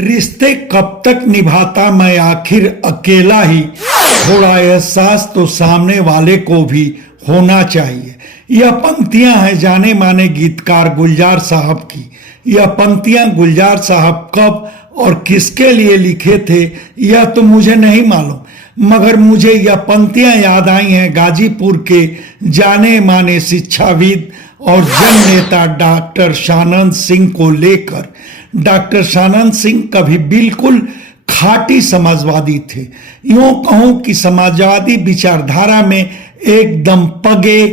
रिश्ते कब तक निभाता मैं आखिर अकेला ही, थोड़ा एहसास तो सामने वाले को भी होना चाहिए। यह पंक्तियां हैं जाने माने गीतकार गुलजार साहब की। यह पंक्तियां गुलजार साहब कब और किसके लिए लिखे थे यह तो मुझे नहीं मालूम, मगर मुझे यह पंक्तियां याद आई हैं गाजीपुर के जाने माने शिक्षाविद और जन नेता डॉक्टर शानंद सिंह को लेकर। डॉक्टर शानंद सिंह कभी बिल्कुल खाटी समाजवादी थे, यूं कहूं कि समाजवादी विचारधारा में एकदम पगे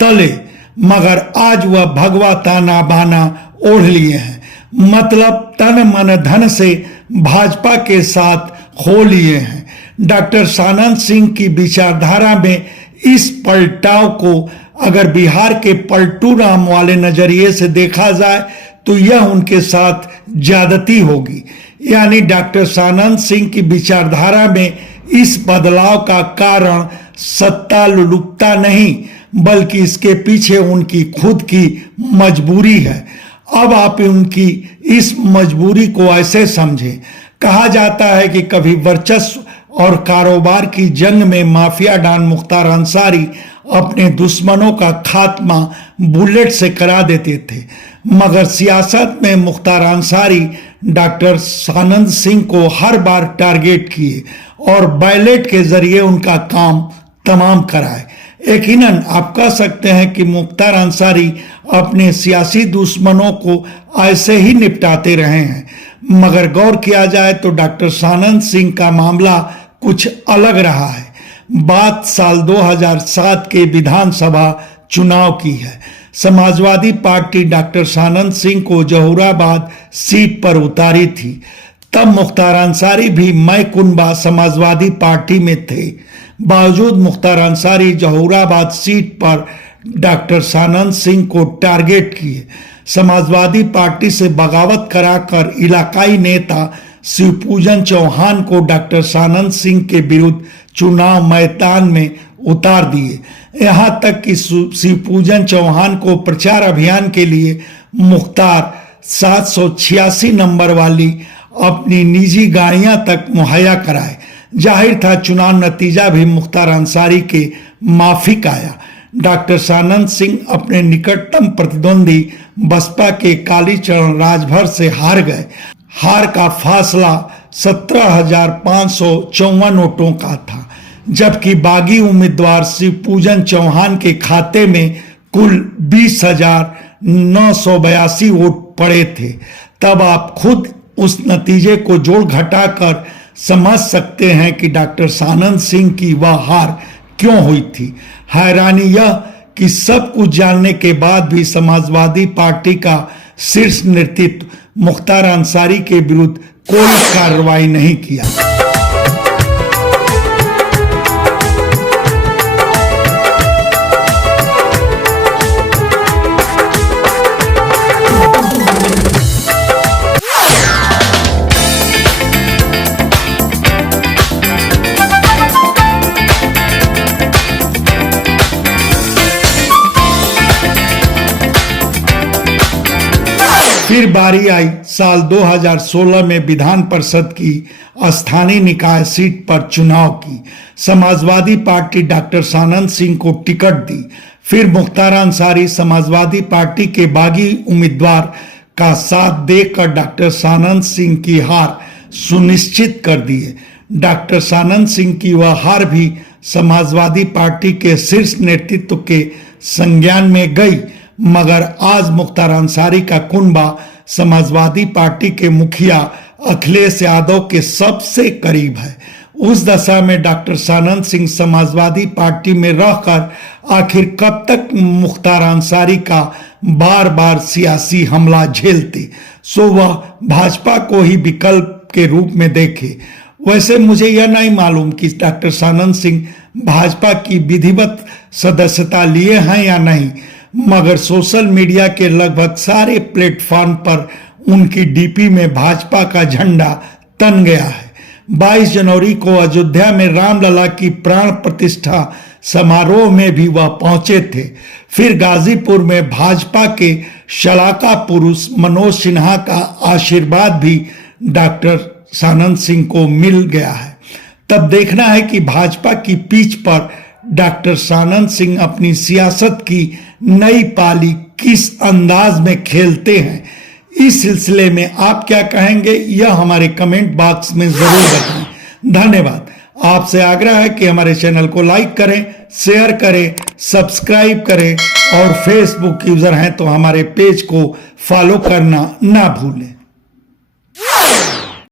तले, मगर आज वह भगवा ताना बाना ओढ़ लिए हैं, मतलब तन मन धन से भाजपा के साथ खो लिए हैं। डॉक्टर शानंद सिंह की विचारधारा में इस पलटाव को अगर बिहार के पलटू राम वाले नजरिए से देखा जाए तो यह उनके साथ ज्यादती होगी। यानी डॉक्टर शानंद सिंह की विचारधारा में इस बदलाव का कारण सत्ता लुलुपता नहीं, बल्कि इसके पीछे उनकी खुद की मजबूरी है। अब आप उनकी इस मजबूरी को ऐसे समझें, कहा जाता है कि कभी वर्चस्व और कारोबार की जंग में माफिया डॉन मुख्तार अंसारी अपने दुश्मनों का खात्मा बुलेट से करा देते थे, मगर सियासत में मुख्तार अंसारी डॉक्टर शानंद सिंह को हर बार टारगेट किए और बैलेट के जरिए उनका काम तमाम कराए। यकीनन आप कह सकते हैं कि मुख्तार अंसारी अपने सियासी दुश्मनों को ऐसे ही निपटाते रहे हैं, मगर गौर किया जाए तो डॉक्टर शानंद सिंह का मामला कुछ अलग रहा है। बात साल 2007 के विधानसभा चुनाव की है। समाजवादी पार्टी डॉक्टर शानंद सिंह को जहूराबाद सीट पर उतारी थी। तब मुख्तार अंसारी भी मैं कुनबा समाजवादी पार्टी में थे। बावजूद मुख्तार अंसारी जहूराबाद सीट पर डॉक्टर शानंद सिंह को टारगेट किए। समाजवादी पार्टी से बगावत कराकर इलाकाई नेता शिवपूजन चौहान को डॉक्टर शानंद सिंह के विरुद्ध चुनाव मैदान में उतार दिए। यहां तक कि शिवपूजन चौहान को प्रचार अभियान के लिए मुख्तार 786 नंबर वाली अपनी निजी गाड़ियां तक मुहैया कराए। जाहिर था चुनाव नतीजा भी मुख्तार अंसारी के माफिक आया। डॉक्टर शानंद सिंह अपने निकटतम प्रतिद्वंदी बसपा के कालीचरण राजभर से हार गए। हार का फासला 17,554 वोटों का था, जबकि बागी उम्मीदवार शिवपूजन चौहान के खाते में कुल 20,982 वोट पड़े थे। तब आप खुद उस नतीजे को जोड़ घटाकर समझ सकते हैं कि डॉक्टर शानंद सिंह की वह हार क्यों हुई थी। हैरानी यह कि सब कुछ जानने के बाद भी समाजवादी पार्टी का शीर्ष नेतृत्व मुख्तार अंसारी के विरुद्ध कोई कार्रवाई नहीं किया। फिर बारी आई साल 2016 में विधान परिषद की स्थानीय निकाय सीट पर चुनाव की। समाजवादी पार्टी डॉक्टर शानंद सिंह को टिकट दी। फिर मुख्तार अंसारी समाजवादी पार्टी के बागी उम्मीदवार का साथ देकर डॉक्टर शानंद सिंह की हार सुनिश्चित कर दिए। डॉक्टर शानंद सिंह की वह हार भी समाजवादी पार्टी के शीर्ष नेतृत्व के संज्ञान में गई, मगर आज मुख्तार अंसारी का कुनबा समाजवादी पार्टी के मुखिया अखिलेश यादव के सबसे करीब है। उस दशा में डॉक्टर शानंद सिंह समाजवादी पार्टी में रहकर आखिर कब तक मुख्तार अंसारी का बार बार सियासी हमला झेलते, सो वह भाजपा को ही विकल्प के रूप में देखे। वैसे मुझे यह नहीं मालूम कि डॉक्टर शानंद सिंह भाजपा की विधिवत सदस्यता लिए हैं या नहीं, मगर सोशल मीडिया के लगभग सारे प्लेटफॉर्म पर उनकी डीपी में भाजपा का झंडा तन गया है। 22 जनवरी को अयोध्या में रामलला की प्राण प्रतिष्ठा समारोह में भी वह पहुंचे थे। फिर गाजीपुर में भाजपा के शलाका पुरुष मनोज सिन्हा का आशीर्वाद भी डॉक्टर सानंद सिंह को मिल गया है। तब देखना है कि भाजपा की पिच पर डॉक्टर सानंद सिंह अपनी सियासत की नई पाली किस अंदाज में खेलते हैं। इस सिलसिले में आप क्या कहेंगे, यह हमारे कमेंट बॉक्स में जरूर बताएं। धन्यवाद। आपसे आग्रह है कि हमारे चैनल को लाइक करें, शेयर करें, सब्सक्राइब करें और फेसबुक यूजर हैं तो हमारे पेज को फॉलो करना ना भूलें।